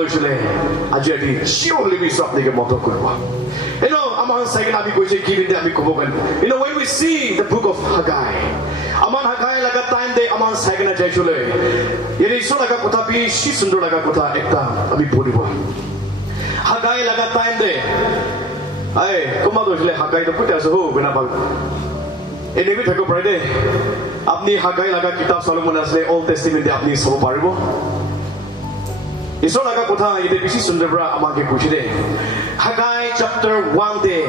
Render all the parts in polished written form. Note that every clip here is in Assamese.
doishle ajadi surely we stop the motor kurwa. Among second abi koi giving the abi kobogan. When we see the book of Haggai, among Haggai laga time de among second ajashule. Yeri so laga kota bi shi sundor laga kota ekta abi puriwa. Haggai laga time de. Ay, koma doishle Haggai to put as ho bena bag. Enebi thako pare. Apni Haggai laga kitab Solomon asle Old Testament de apni so paribo. Iso laga kota ide bishi sundarbra amage puchide. Haggai chapter 1 day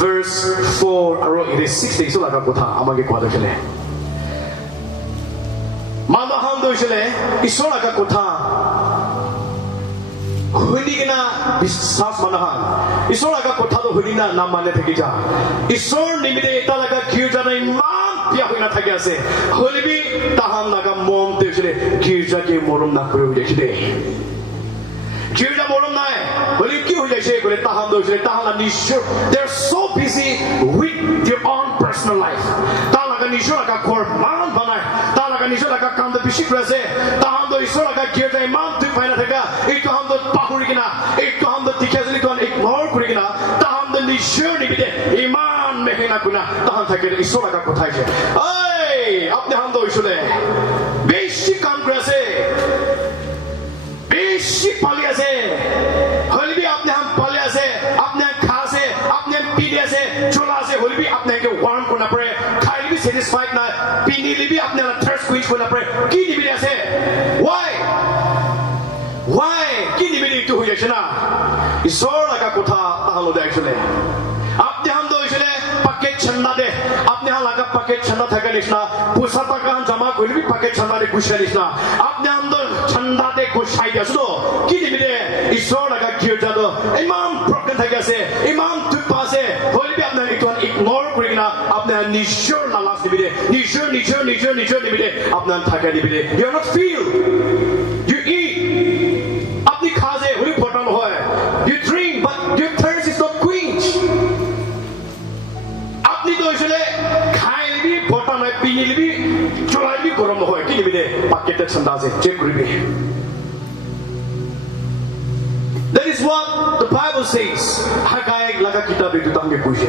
verse 4 aro ide 6 day iso laga kota amage kwada chale. Mama ham do chale iso laga kota hunigna bisas manahan. Iso laga kota do hunina namane thekija. Isor nimide eta laga kirja na imam pia hoina thake ase. Holibi tahan laga mom de chale kirja ke morom na kore chale. Kirja morom nai. Holy ki hoye she kore taham do she tahala nisho. They're so busy with their own personal life. Talaga nisho laga kor man banai. Talaga nisho laga kanda bishi krase. Taham do isho laga kirja imam tu paina thaka. Ito ham do pahurigina. Ito ham do tikhazli to ignore kurigina. Taham do nisho ni bide iman mehina kuna. Taham thake isho laga kothai she. Ay, apne ham do isho le. Bishi kam krase. बेशी पालिया से होली भी अपने हम पालिया से अपने खा से अपने पीने से चोला से होली भी अपने के वार्म करना पड़े खाई भी satisfied ना पीने भी अपने thirst quench करना पड़े की नहीं भी ऐसे why की नहीं भी तो हुई ऐसे ना इसोर लगा कुथा तालो दे actually अपने हम दो इसले पैकेट चंदा दे अपने हम लगा पैकेट चंदा था क्या लिखना पुसा तक हम जमा कोई भी पैकेट चंदा दे कुछ लिखना अपने हम दो चंदा दे कुछ आइडिया सुनो कि नहीं मिले इसोर लगा क्यों जादो इमाम broken था कैसे इमाम तुम पास है होली भी अपने ignore करेगा अपने निश्चर ना लास्ट नहीं मिले निश्चर नहीं मिले अपने था क्या नहीं मिले you are not feel you eat अपनी खासे होली बटन हो है you drink but your thirst is not quench अपनी तो इसलिए खाए भी बटन है पीने भी चुराई भी गरम हो है कि नहीं मिले पैकेट चंदा से चेक करेंगे That is what the Bible says. Haggai laga kitab itu tangge puise.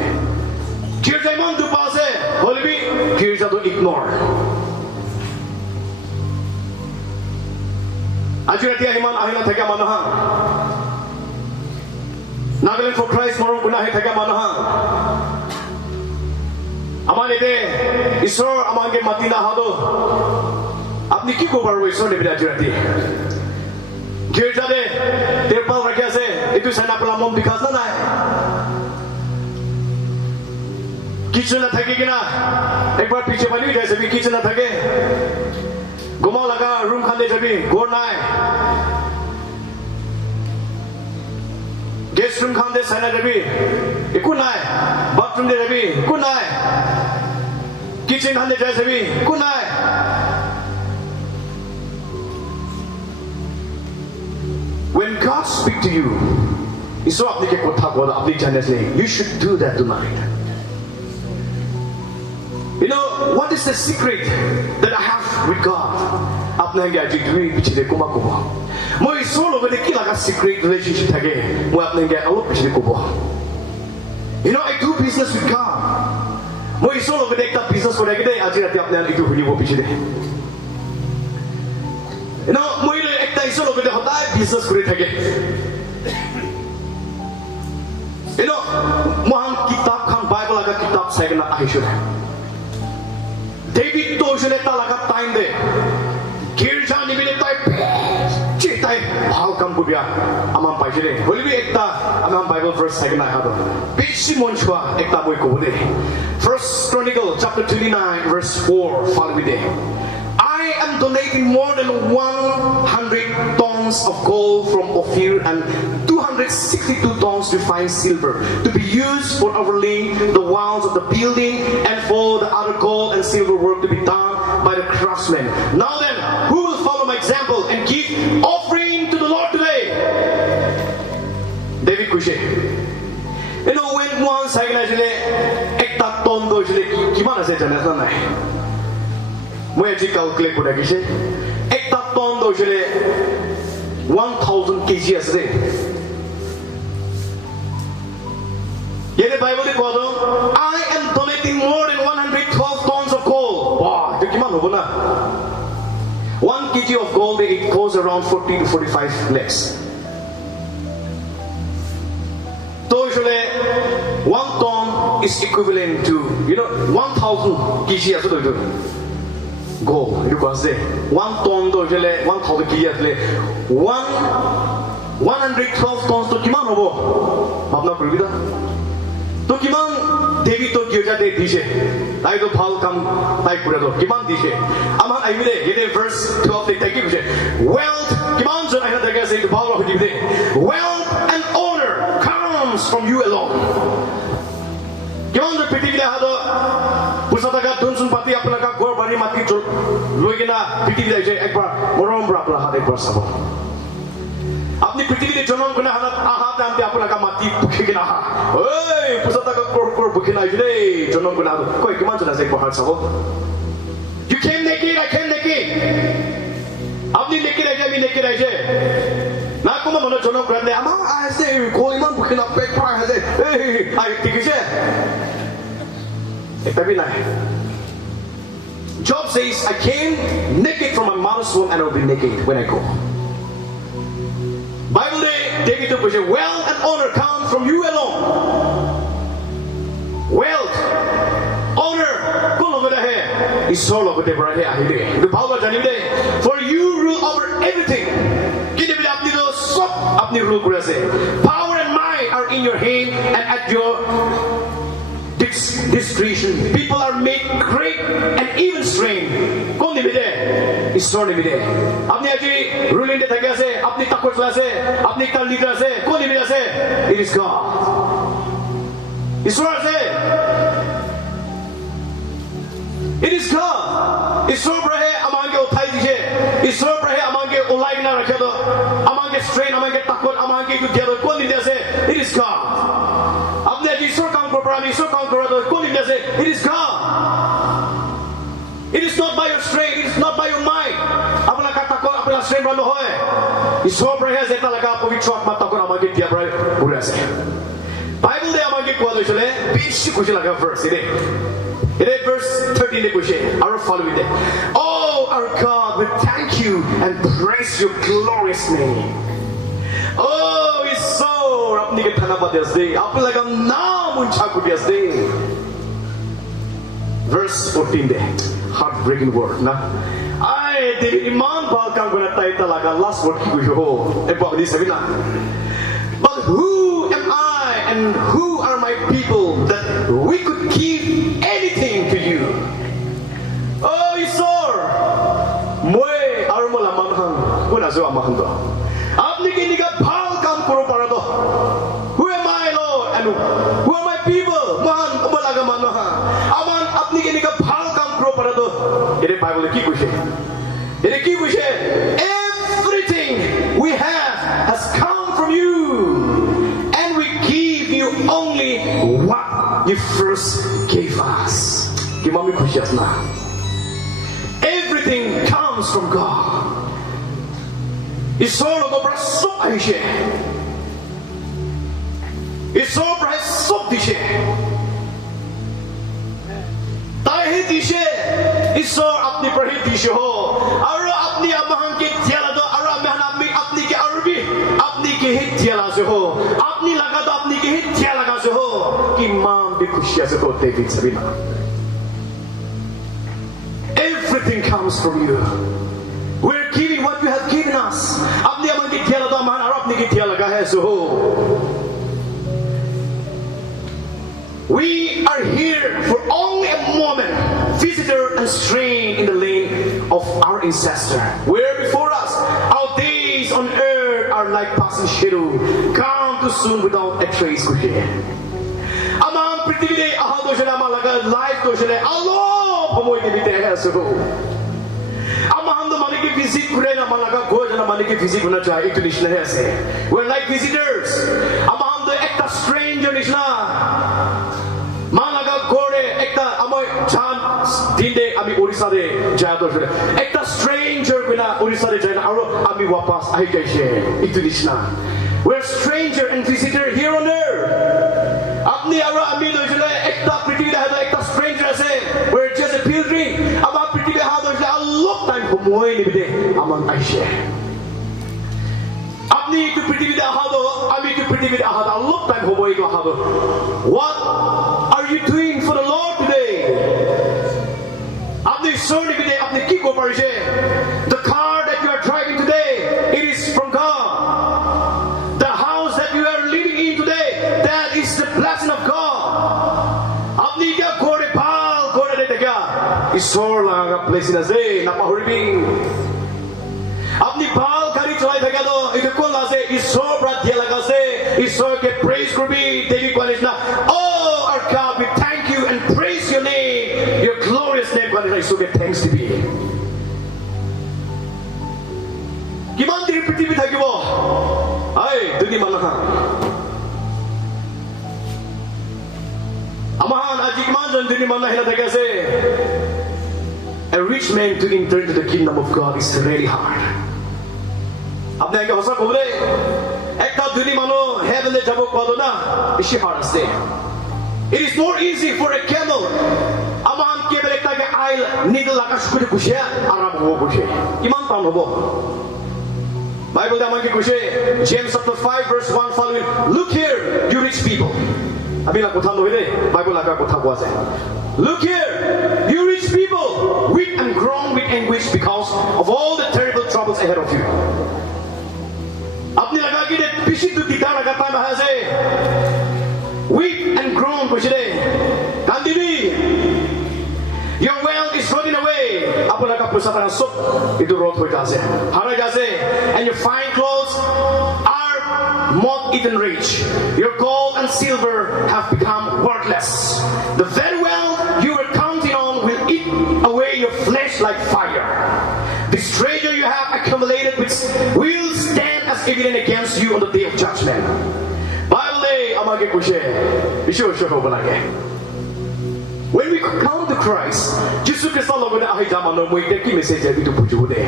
Kirja imam tu paase, holy bi kirja tu ignore. Ajur dia iman ahina thaka manaha. Nagaland for Christ morom guna hai thaka manaha. Aman ide Isor amange mati na hado. Apni ki ko baro Isor ne bila ajur dia. Kirja de terpal rakhya se itu sana pela mom dikhas na nahi kitchen na thake kina ek bar piche bani jaise bhi kitchen na thake guma laga room khande jabi gor nai guest room khande sana jabi ekun nai bathroom de jabi ekun nai kitchen khande jaise bhi ekun nai When God speaks to you, it's not like you should do that tonight. You know, what is the secret that I have with God? Moi solo with the secret relationship again. You know, I do business with God. Moi solo with the business for the day. You know, moi solo with the business for the day. You know, Mohan kitab kan Bible aga kitab second ahishu. David to shule ta laga time de. Girja ni bile tai chitai how come kubya amam paishile. Holi bi ekta amam Bible verse second ahado. Bishi monchwa ekta boy ko bole. First Chronicle chapter 29 verse 4 follow with it. I am donating more than 100 tons of gold from Ophir and 262 tons refined silver to be used for overlaying the walls of the building and for the other gold and silver work to be done by the craftsmen. Now then, who will follow my example and give offering to the Lord today? David Kushe. You know, when one second actually, ekta ton do actually, gimana saya jelasan naik? Moi je calcule pour la guichet. Ekta ton do actually, 1000 kg আছে Yet Bible called I am donating more than 112 tons of gold. Wow, itu gimana hobo na? 1 kg of gold it goes around 40 to 45 lakhs. So usually 1 ton is equivalent to 1000 kg as itu gold. Itu kuasa 1 ton tu usually 1000 kg asle 112 tons tu gimana hobo? Bapna kuri kita. তো কিমান দেবী তো গির্জাতে দিছে তাই তো ভাল কাম তাই করে তো কিমান দিছে আমার আইমিলে এতে ভার্স 12 তে তাই কি কইছে wealth কিমান জন আইনা দেখে আছে তো ভাল হই দিবে wealth and honor comes from you alone কিমান জন পৃথিবীতে হাতো পয়সা টাকা ধন সম্পত্তি আপনার ঘর বাড়ি মাটি লই কিনা পৃথিবীতে আইছে একবার মরম আপনার হাতে একবার চাব আপনি পৃথিবীতে জন্ম করে আহাতে আনতে আপনার মাটি পুখে কিনা ওই পয়সা টাকা কোর পুখে না আইছে রে জন্ম করে কই কিমান জন আছে একবার চাব You came naked, I came naked. আপনি naked আইছে আমি naked আইছে না কোন মনে জন্ম করে আমার আইছে কই মান পুখে না পেট পায় আছে এই আই ঠিক আছে এটা বি নাই Job says I came naked from my mother's womb and I will be naked when I go Bible day David to say wealth and honor come from you alone wealth honor kono goda hai isolo gote bra hai ahide to bhagwa jani de for you rule over everything kine bile apni to sob apni rule kore ase power and might are in your hand and at your discretion people are made great and even strange kon nibide ঈশ্বর নিবিদে আপনি আজি রুলিং দে থাকে আছে আপনি তাকত আছে আপনি কাল লিডার আছে কোন নিবিদে আছে ইট ইজ গড ঈশ্বর আছে ইট ইজ গড ঈশ্বর ব্রহে আমাকে উঠাই দিছে ঈশ্বর ব্রহে আমাকে ওলাই না রাখে তো আমাকে স্ট্রেন আমাকে তাকত আমাকে একটু দিয়ে কোন নিবিদে আছে ইট ইজ গড আপনি আজি ঈশ্বর কাম করব আমি ঈশ্বর কাম করব কোন নিবিদে আছে it is god It is not by your strength, it is not by your might. Apna katakot apna strength rano hoy. Ishor prahe zeta laga pavitra atma takot amage dia prahe pura ase. Bible de amage ko doisole bishi kuche laga verse ide. Ide verse 13 de kuche. Our follow it. Oh our God, we thank you and praise your glorious name. Oh Ishor apni ke dhanabad ase. Apna laga naam uncha kudi ase. Verse 14 de. Heartbreaking word na ay di iman balkan guna tay talaga last word ki ko e ba di sabi na but who am I and who are my people that we could give anything to you oh Isor moi armola manhan kuna zo amahan do apni ki niga bhal kam koro para do who am I Lord and who are my people man umalaga manaha aman apni ki niga bhal kam koro para do Ere Bible ki kuche Ere ki kuche everything we have has come from you and we give you only what you first gave us ki mami kuche asna everything comes from God isolo go braso aishe isolo braso dishe tahi dishe ईश्वर अपनी प्रहित दिशे हो और अपनी अमहं के थियाला दो और अमहन अपनी के अरबी अपनी के हित थियाला से हो अपनी लगा तो अपनी के हित थियाला लगा से हो कि मां भी खुशियां से होते भी सभी ना everything comes from you we're giving what you have given us अपनी अमहं के थियाला दो अमहन और अपनी के थियाला लगा है से हो we are here for only a moment visitor and strain in the lane of our ancestor where before us our days on earth are like passing shadow come too soon without a trace we hear amam prithvi aha doshana malaga life doshane allo bomoy de bite hai so amam do malike visit kure na malaga gojana malike visit hona chahiye to nishna hai ase we're like visitors amam do ekta stranger nishna malaga gore ekta amoy chan দিনে আমি ওড়িশারে যায় তো একটা স্ট্রেঞ্জার বিনা ওড়িশারে যায় না আর আমি ওয়াপাস আহি যাইছে ইতু নিচিনা we're stranger and visitor here on earth আপনি আর আমি লইছিলে একটা পৃথিবীতে হয়তো একটা স্ট্রেঞ্জার আছে we're just a pilgrim আমার পৃথিবীতে হয়তো অলপ টাইম সময় নিবিতে আমার আইছে আপনি একটু পৃথিবীতে আহাদো আমি একটু পৃথিবীতে আহাদো অলপ টাইম সময় একটু আহাদো what are you doing for the Lord today আপনি ঈশ্বর নিবিতে আপনি কি করতে পারছে the car that you are driving today it is from God the house that you are living in today that is the blessing of God আপনি কি করে ভাল করে দেখা ঈশ্বর লাগা blessing আছে না পাহরিবি আপনি ভাল গাড়ি চালাই থাকা তো এটা কোন আছে ঈশ্বর প্রার্থী লাগাছে ঈশ্বরকে প্রেজ করবি দেবী কলেজ না oh our God we thank you and praise your name your glorious name God ঈশ্বরকে thanks দিবি কিমান দিন পৃথিবী থাকিব আই দুনি মানুহ আমাহান আজি কিমান জন দুনি মানুহ হেলা থাকে আছে a rich man to enter into the kingdom of God is really hard আপনি আগে হসা কবলে একটা দুনি মানুহ হেভেনে যাব পালো না বেশি হার্ড আছে it is more easy for a camel আমাহান cable একটাকে আইল নিডল আকাশ করে বসে আরাম হবো বসে কিমান টান হবো বাইবেল আমাকে কইছে James chapter 5 verse 1 following look here you rich people আমি না কথা নইলে বাইবেল আগা কথা কোয়া যায় look here you rich people weep and groan with anguish because of all the terrible troubles ahead of you আপনি লাগা কি দে পিছি দুটি দাঁড়া গাতা না আছে weep and groan কইছে দে কান্দিবি your wealth is running away আপনার কা পয়সা টাকা সব itu রোধ হয়ে যাচ্ছে হারাই যাচ্ছে and your fine clothes are moth-eaten rich your gold and silver have become worthless the very wealth you were counting on will eat away your flesh like fire this treasure you have accumulated will stand as evidence against you on the day of judgment Bible amage kushe isho hobo lage when we come to Christ Jesus Christ logone ahi jamano moite ki message bitu bujude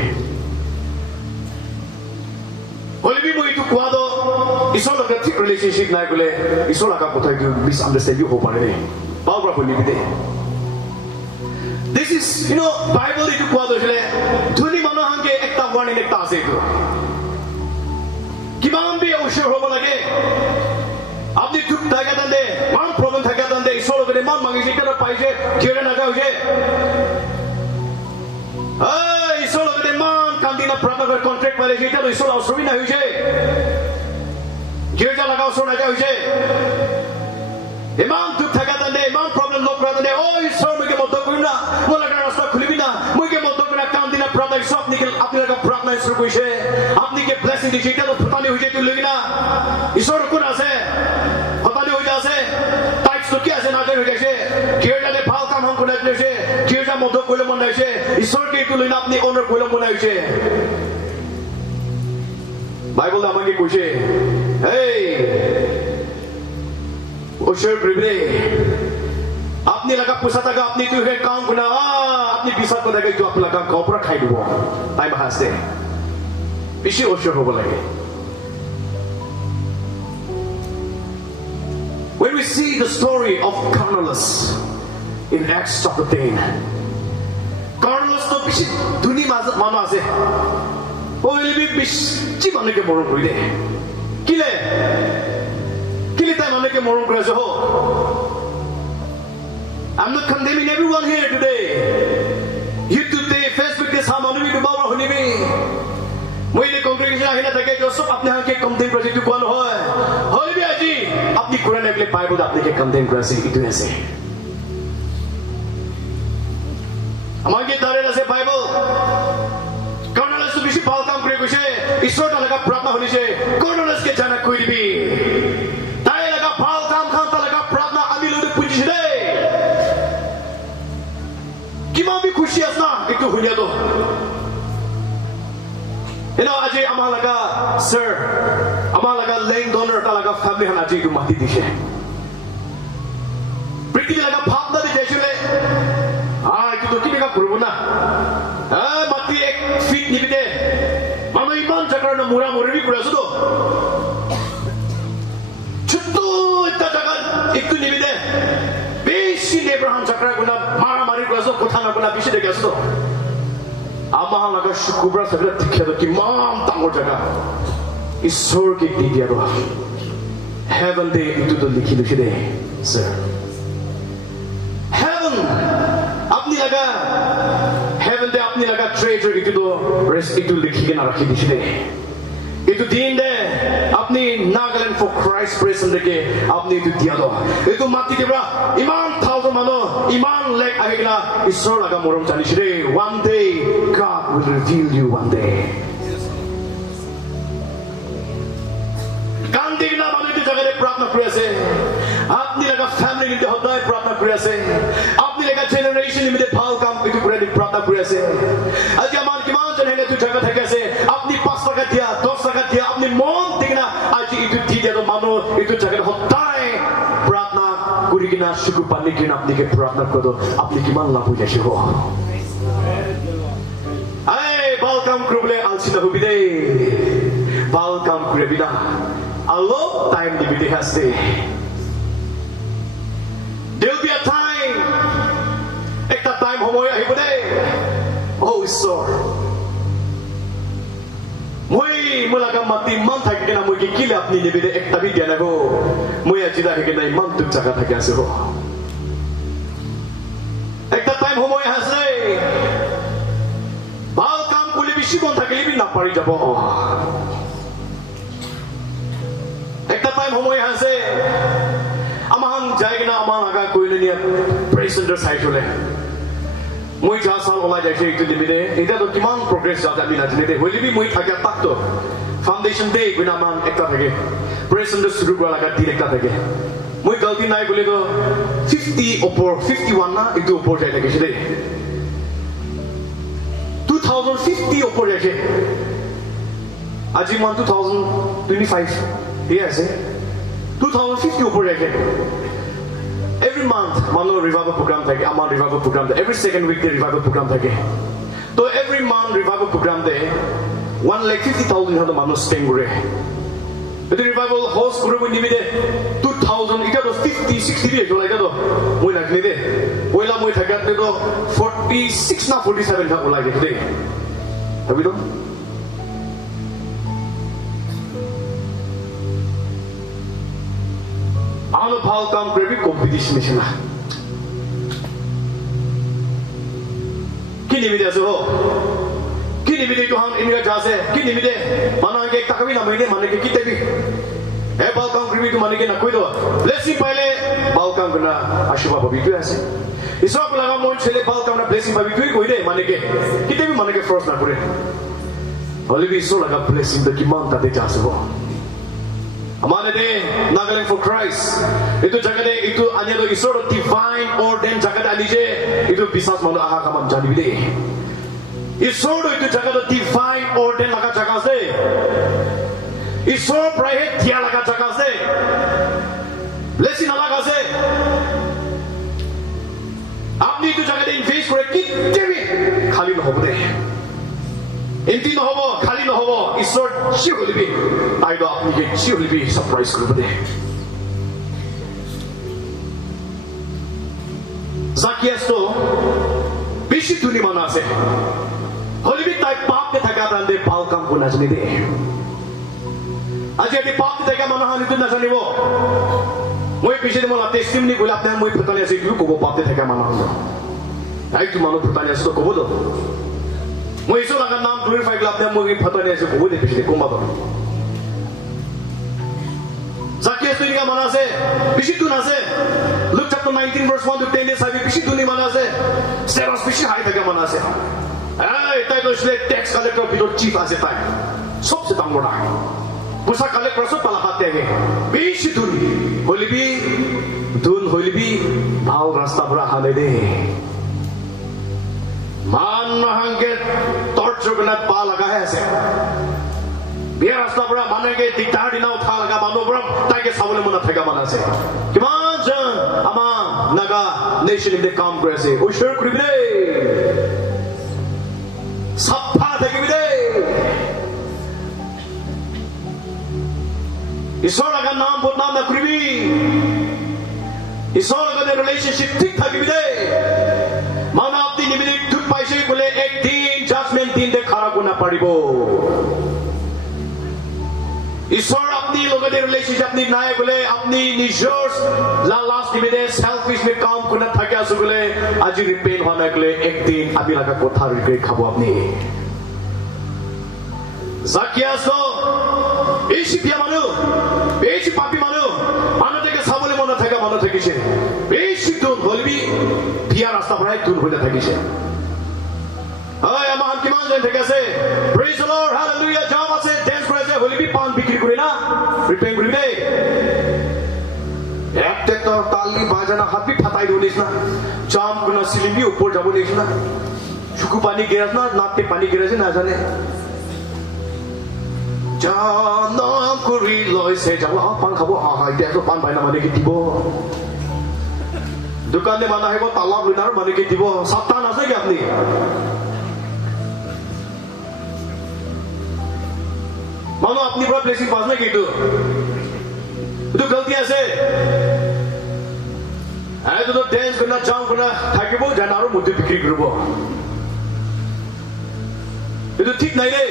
holibi moitu kwado isor loge thik relationship nai bole isor laga kothai ki misunderstand hobo pare bawra bolibide this is Bible itu kwado jele dhuni mano hange ekta warning ekta ase itu kiman bi osho hobo lage আপনি দুঃখ থাকা দে মান প্রবলেম থাকা দে ঈশ্বর করে মান মাগি যেটা পাইছে কেড়ে না যাও যে এই ঈশ্বর করে মান কান্দিনা প্রার্থনা করে কন্ট্রাক্ট পাইলে যেটা তো ঈশ্বর অসুবি না হইছে যেটা লাগাও শোনা যায় হইছে ইমান দুঃখ থাকা দে ইমান প্রবলেম লোক প্রার্থনা দে ও ঈশ্বর মুকে মত করি না মোলা কার রাস্তা খুলবি না মুকে মত করে কান্দিনা প্রার্থনা সব নিকেল আপনি লাগা প্রার্থনা শুরু কইছে আপনি কে ব্লেসিং দিছে এটা তো পতানি হইছে তুই লবি না ঈশ্বর কোন আছে পতানি হই যাচ্ছে টাইট তো কি আছে না হই যাচ্ছে কেউ জানে ভাল কাম হন কোন আছে কেউ যা মত কইলে মন হইছে ঈশ্বরকে তুই লইনা আপনি অনর কইলে মন হইছে বাইবেল আমাকে কইছে এই ওশর ব্রিবরে আপনি লাগা পয়সা টাকা আপনি তুই হে কাম কোনা আপনি বিশ্বাস করে দেখে আপনি লাগা কপরা খাই দিব তাই ভাসে বেশি ওশর হবো লাগে when we see the story of Cornelius in Acts chapter 10 Cornelius to bishi duni manu ase oile bi bishi manu ke moron koi de kile ta manu ke moron koi ho I'm not condemning everyone here today you today Facebook ke samanu bi bawa honi bi moile congregation ahina thake jo sob apne ha ke condemn kore tu kon hoy hoy bi aji apni Quran egle Bible apne ke condemn kore itu ase amage dare ase Bible Cornelius to bishi bal kam kore koise ishwar ta laga pratna honise Cornelius ke jana koi dibi tai laga bal kam khan ta laga pratna ami lode puji de kima bi khushi asna ekটু hunya do আজি আমার লাগা স্যার আমার লাগা লেং ডলার তা লাগা ফ্যামিলি হানা জি তো মাটি দিছে পৃথিবী লাগা ভাবনা দি যাইছিলে একটু তো আছে তো ছোট্ট একটা জায়গা একটু নিবিদে বেশি নেব্রাহান চাকরা গুলা মারামারি করে আছে কথা না গুলা বেশি দেখে আছে তো আমার লাগা শুক্রবার সাগরা দেখে তো কিমান ডাঙৰ জায়গা ঈশ্বৰকে দি দিয়া ৰ হেভেন দে ইটো তো লিখি লিখি দে স্যার হেভেন আপনি লাগা হেভেন দে আপনি লাগা ট্রেজার ইটো তো রেস্ট ইটো লিখি কে না রাখি দিছি দে itu din de apni Nagaland for Christ present deke apni itu dia do itu mati ke bra iman thousand mano iman leg agena isor laga morom chani shire one day God will reveal you one day kandi na manu itu jagare pratna kori ase apni laga family inte hoday pratna kori ase apni laga generation imide bhal kam itu kori pratna kori ase aji aman kiman jan hene tu jaga thake ase apni 5 taka dia 10 taka dia apni mon tingna aji itu dia to manu itu jaga hoday pratna kori kina shukur pani kina apni ke pratna kodo apni kiman labu jaise ho ay welcome kruble alsina hubide welcome kurebina allo time dibide haste there will be a time ekta time homoy ahibode oh ঈশ্বৰ মই মলাগা মাতি মান থাকি কেনা মই কি কিলে আপনি নিবিদে একটা বি দিয়া নাগো মই আজি দাহি কেনা ইমান তুক জায়গা থাকি আছে হ একটা টাইম সময় আছে ভাল কাম করলে বেশি কোন থাকিলে বি না পারি যাব একটা টাইম সময় আছে আমাহান জায়গা না আমার আগা কইলে নিয়া প্রেসেন্টার সাইড হলে মই যা সাল ওলাই যাইছে একটু দিবিদে এটা তো কিমান প্রোগ্রেস যা যাবি না দিলে হইলিবি মই থাকা তাকতো ফাউন্ডেশন দে গুনা মান একটা থাকে প্রেসেন্টার শুরু করা লাগা দিলে একটা থাকে মই গলতি নাই বলে তো 50 উপর 51 না একটু উপর যাই থাকে সেটাই 2050 উপর যাইছে আজি মান 2025 ঠিক আছে 2050 উপর যাইছে every month mano revival program thake amar revival program every second week the revival program thake to every month revival program de 1,50,000 hono manu spend gore the revival host guru ni bide 2000 ita to 50 60 bide jola ita to moi na ni de oila moi thakat de to 46 na 47 tha ola ge de tabi to आलो भाव काम करे भी कंपटीशन में चला किन्हीं भी जैसे हो किन्हीं भी तो हम इनका जासे किन्हीं भी माना के एक तकवी ना महीने माने के कितने भी है भाव काम करे भी तो माने के ना कोई तो ब्लेसिंग पहले भाव काम करना आशीर्वाद भी तो ऐसे इस वक्त लगा मोल चले भाव काम ना ब्लेसिंग भी तो कोई दे माने के कितने भी माने के फर्स्ट ना करे वाले भी सो लगा ब्लेसिंग तो किमान ताते जासे हो हमारे दे Nagaland for Christ itu jaga de itu anya do isor divine ordain jaga de alije itu bisas manu aha kamam jani bide isor itu jaga do divine ordain laga jaga se isor prahe dia laga jaga se blessing laga se apni itu jaga de invest kore kitte bhi khali na hobe empty নহব খালি নহব ঈশ্বৰ কি হলিবি আইবা আপনি কি হলিবি সারপ্রাইজ করবে দে জাকিয়াস তো বেশি ধনী মানুষ আছে হলিবি তাই পাপকে থাকা তান্দে ভাল কাম কো নাজনি দে আজি আমি পাপকে থাকা মানুষ হানিটো নাজানিব মই পিছে মলা টেস্টিমনি কইলা আপনি মই ফটালি আছে ইউ কব পাপকে থাকা মানুষ আইটো মানুষ ফটালি আছে তো কব তো মই ইসো লাগা নাম গ্লোরিফাই করলাম আপনি মই ফটালি আছে কব দে পিছে কোমবা তো জাকিয়াস তো ইনকা মানুষ আছে বেশি দুন আছে Luke chapter 19 verse 1 to 10 is sabi bishi duni mana ase seros bishi hai thake mana ase ai tai to shle tax collector bidor chief ase tai sobse tangora pusa collector so pala batte ge bishi duni holibi dun holibi bhau rasta pura hale de man hange torture gna pa laga hai ase biar rasta pura mane ge diktar dina utha laga manu pura tai ge sabole mona thaka mana ase kiman ama naga nation in the काम करे से उशर करिबे सफा देगिबे ঈশ্বৰ লগা নাম বদনাম নকৰিবি ঈশ্বৰ লগত ৰিলেশনশিপ ঠিক থাকিবি দে মানুহ আপুনি নিমিলি দুখ পাইছে বোলে একদিন জাজমেন্ট দিন দে খাৰা কোনা পাৰিব ঈশ্বৰ আপুনি লগত ৰিলেশনশিপ আপুনি নাই বোলে আপুনি নিজৰ লাষ্ট নিমিলে সেলফিশ মে কাম কোনা থাকে আছে বোলে আজি ৰিপেইন হোৱা নাই বোলে একদিন আমি লগা কথা ৰিগ্ৰেট খাব আপুনি জাকিয়াছ বেশি বিয়া মানুহ বেশি পাপি মানুহ মানুহ থেকে চাবলৈ মন নাথাকা মানুহ থাকিছে বেশি দূৰ হলবি বিয়া ৰাস্তা পৰাই দূৰ হৈ নাথাকিছে হয় আমাৰ কিমান জন ঠিক আছে প্ৰেইজ দ্য লৰ্ড হালেলুয়া জাম আছে ডেন্স কৰি আছে হলবি পান বিক্ৰী কৰি না ৰিপেইন কৰি দে একতে তো তালি বাজানা হাত ফাটাই দিও নিছ না জাম গুনা সিলিবি ওপৰ যাব নিছ না চকু পানী গিৰাছ না নাকতে পানী গিৰাছে না জানে জানা কৰি লৈছে যাব পান খাব এতিয়া পান পাই না মানে কি দিব দোকানে মানুহ আহিব তালাক লৈ আৰু মানে কি দিব সাৱধান আছে কি আপুনি মানুহ আপুনি পৰা ব্লেছিং পাছ নে কি এইটো গলতি আছে এইটো ডেন্স কৰি না জাম কৰি না থাকিব যেন আৰু মুঠি বিক্ৰী কৰিব এইটো ঠিক নাই দেই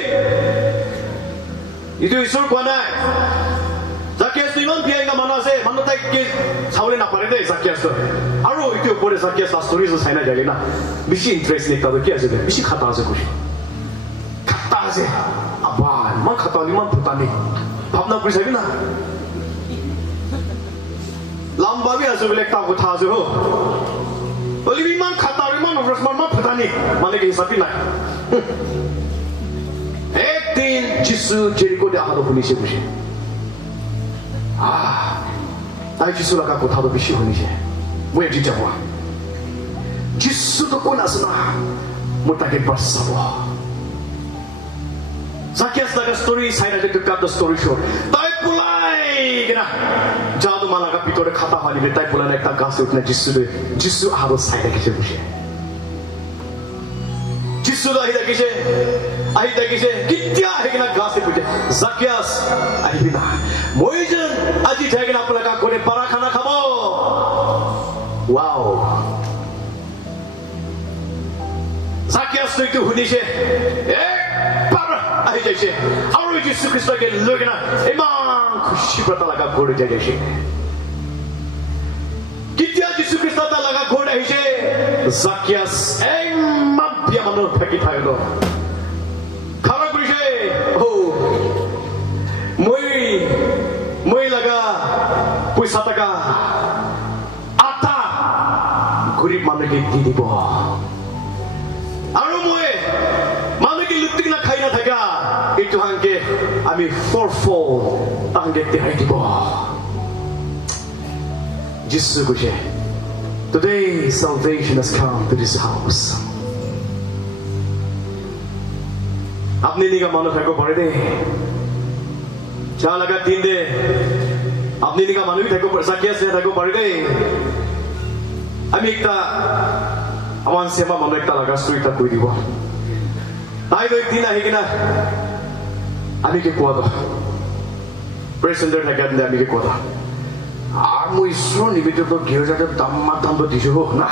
itu isur koa nai Zacchaeus tu iman biaya mana ase mana tak ke saule na pare deh Zacchaeus tu aru itu upore Zacchaeus la story tu saina jale na bishi interest nih kalau kia ase deh bishi khata ase kushi khata ase aban man khata ni man putani bhavna kuri sabi na lamba bi ase bole ekta kotha ase ho boli man khata ri man rasman man putani mane ke hisabi na একদিন যিশু জেরিকো দে আহার শুনিছে বুঝে তাই যিশু লগা কথা তো বেশি শুনিছে মই এটি যাব যিশু তো কোন আছে না মই তাকে বাস যাব Zacchaeus লগা স্টোরি সাইনা যে কাট দ্য স্টোরি শো তাই পুলাই গনা জাদু মালাগা ভিতরে খাতা হালিবে তাই পুলাই একটা গাছে উঠলে যিশু আরো সাইনা কিছু বুঝে যিশু আহি থাকিছে কেতিয়া আহি কিনা গাছে পুজে Zacchaeus আহিবি না মই যেন আজি যাই কিনা আপোনাৰ কাকৰে পাৰা খানা খাব ওয়াও Zacchaeus তো শুনিছে পাৰা আহি যাইছে আৰু যীশু খ্ৰীষ্টকে লৈ কিনা ইমান খুশি পতা লগা ঘৰ যাইছে কেতিয়া যীশু খ্ৰীষ্ট তা লগা ঘৰ আহিছে Zacchaeus ইমান বিয়া মানুহ থাকি থাকিল মই লগা পইচা টাকা আটা গরিব মানুষকে দি দিব আৰু মই মানুষকে লুটি কিনা খাই না থাকা এইটো হাংকে আমি ফৰফল তাহাংকে দেখাই দিব যিশু কৈছে today salvation has come to this house আপনি নিকা মানুষ থাকব পারে দে যা লাগা দিন দে আপনি নিকা মানুষ থাকব Zacchaeus থাকব পারে দে আমি একটা আমার সেবা মানুষ একটা লাগা স্টোরিটা কই দিব তাই তো একদিন আহি কিনা আমি কি কোয়া প্রেসেন্টার থাকে আমি কি কোয়া আর মই ঈশ্বর নিমিত্ত তো গিয়ে যাতে দাম তো দিছো না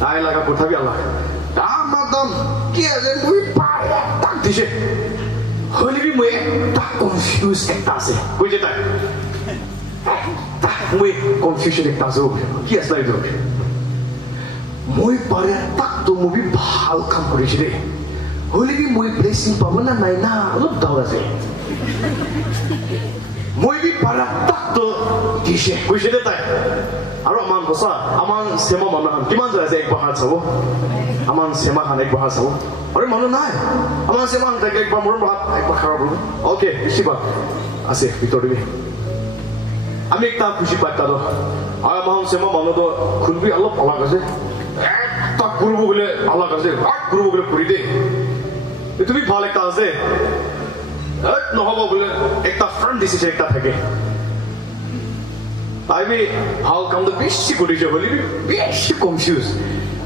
তাই লাগা কথা বি আল্লাহ দাম কি আছে মই পায় তাক দিছে হলিবি মই তা কনফিউজ একটা আছে বুঝে তাই মই কনফিউশন একটা আছে কি আছে তাই তো মই পারে তাক তো মই ভাল কাম করেছি রে হলিবি মই ব্লেসিং পাবো না নাই না অলপ দাও আছে মই বি পারা তাক তো দিছে বুঝে তাই আৰু আমাৰ বসা আমাৰ সেমা মানুহ কিমান যায় আছে এক পাহাৰ চাব আমাৰ সেমা খান এক পাহাৰ চাব আৰু মানুহ নাই আমাৰ সেমা খান এক পাহাৰ মোৰ এক পাহাৰ খাব ওকে শিবা আছে ভিতৰবি আমি একটা খুশি পাইতালো আৰু আমাৰ সেমা মানুহ তো খুলবি অলপ আলাগ আছে একটা কৰব বলে আলাগ আছে কৰব বলে কৰি দে তুমি ভাল একটা আছে নহব বলে একটা ফ্রেন্ড দিছে একটা থাকে আমি ভাল কাম তো বেশি করেছে বলি বেশি কনফিউজ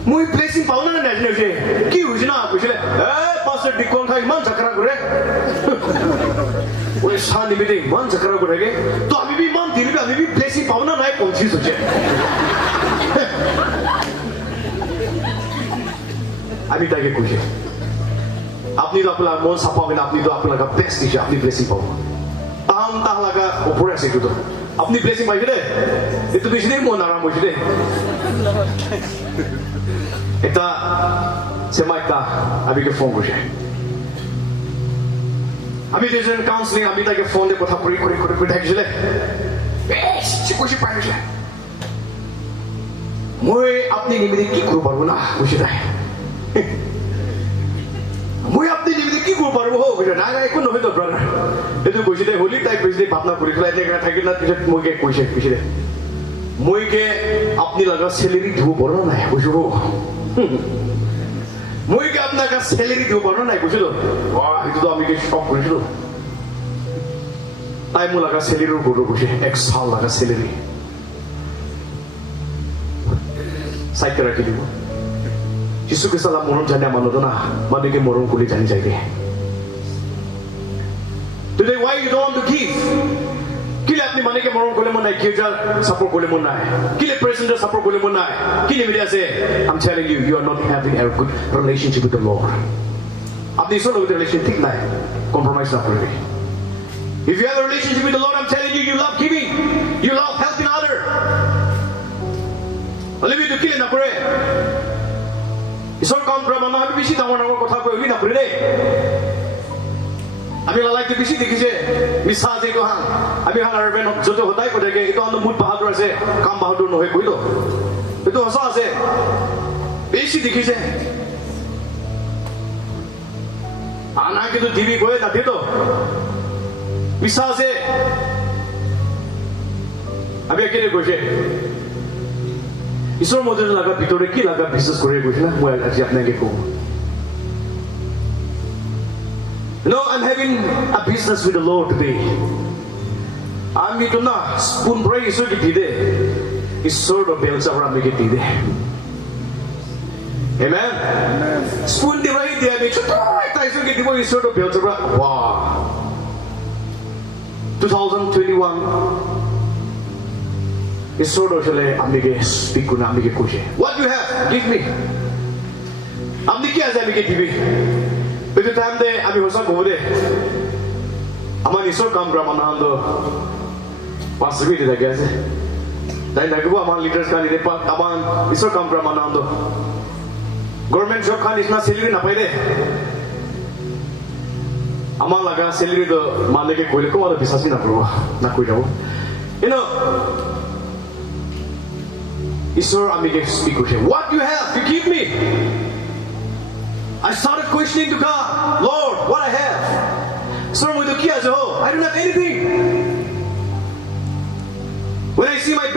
মই ব্লেসিং পাও না না কি হইছে না কইছিলে পাঁচটা ডিকন খাই মান ঝাকরা করে Oi sa nimide man zakara korage. To ami bhi man dil bhi ami bhi blessing pavna nai confuse hoche. Ami tage kuche. Apni to apna mon sapa hoina apni to apna ka best diche apni blessing pawo. Taham tahlaga opore ase to. Apni blessing pai de. Etu bishne mon aram hoche de. Eta semaita abi ke phone koche. আমি যেজন কাউন্সিলিং আমি তাকে ফোন দিয়ে কথা করে থাকিছিলে বেশ খুশি পাইছিলে মই আপনি নিমিতে কি করব পারবো না বুঝে যায় মই আপনি নিমিতে কি করব পারবো বুঝে না না একো নহয় তো ব্রাদার এটো কইছে দে হলি তাই কইছে ভাবনা কৰি ফেলাই এনেকা থাকি না পিছত মইকে কইছে দে মইকে আপনি লাগা স্যালারি দিব পারো না বুঝবো মই কি আপনার কাছে স্যালারি দিব পারো না বুঝিল এটা তো আমি কি সব করেছিল তাই মো লাগা স্যালারির উপর বসে এক সাল লাগা স্যালারি সাইকে রাখি দিব যিশু খ্রিস্ট আল্লাহ মরণ জানে মানুষ না মানুষকে মরণ করে জানি যাইবে Today why you don't want to give কিলে আপনি মানুষকে মরণ করলে মন নাই গির্জার সাপোর্ট করলে মন নাই কিলে প্রেসিডেন্ট সাপোর্ট করলে মন নাই কিলে মিডিয়া আছে I'm telling you you are not having a good relationship with the Lord আপনি ঈশ্বরের সাথে রিলেশন ঠিক নাই কম্প্রোমাইজ না করবে If you have a relationship with the Lord I'm telling you you love giving you love helping other অলবি তো কিলে না করে ঈশ্বর কাম করে মানুষ বেশি ডাঙৰ কথা কই উলি না করে রে আমি লাইক বেশি দেখিছে মিছা যে তো হাং আমি হাং আরবেন যত হতাই করে গে তো মুড বাহাদুর আছে কাম বাহাদুর নহয় কইলো এটো হসা আছে বেশি দেখিছে আনা কিন্তু দিবি কই না দিতো মিছা আছে আমি একেরে কইছে ঈশ্বর মধ্যে লাগা ভিতরে কি লাগা বিশ্বাস করে কইছে না মই আজি আপনাকে কও No, I'm having a business with the Lord today. I'm going to not spoon break is so get today. It's sort of bells around me get today. Amen. Spoon the right there. Me chuta. I so get the sort of bells around. Wow. 2021. It's sort of chale. I'm going to speak kuna. I'm going to kuche. What do you have? Give me. I'm going to give. I'm going to give. Itu time deh, abi hosa kau deh. Aman isor kam drama nando. Pas segi deh lagi aja. Dan lagi gua aman leaders kan ini pak, aman isor kam drama nando. Government job kan isna salary na payah. Aman laga salary tu mana ke kau lekau ada bisa sih na perlu, na kau jauh. You know, isor ami ke speak kuche. What you have, you give me. I started questioning to God, Lord, what I have. Sir, I don't have anything. When I see my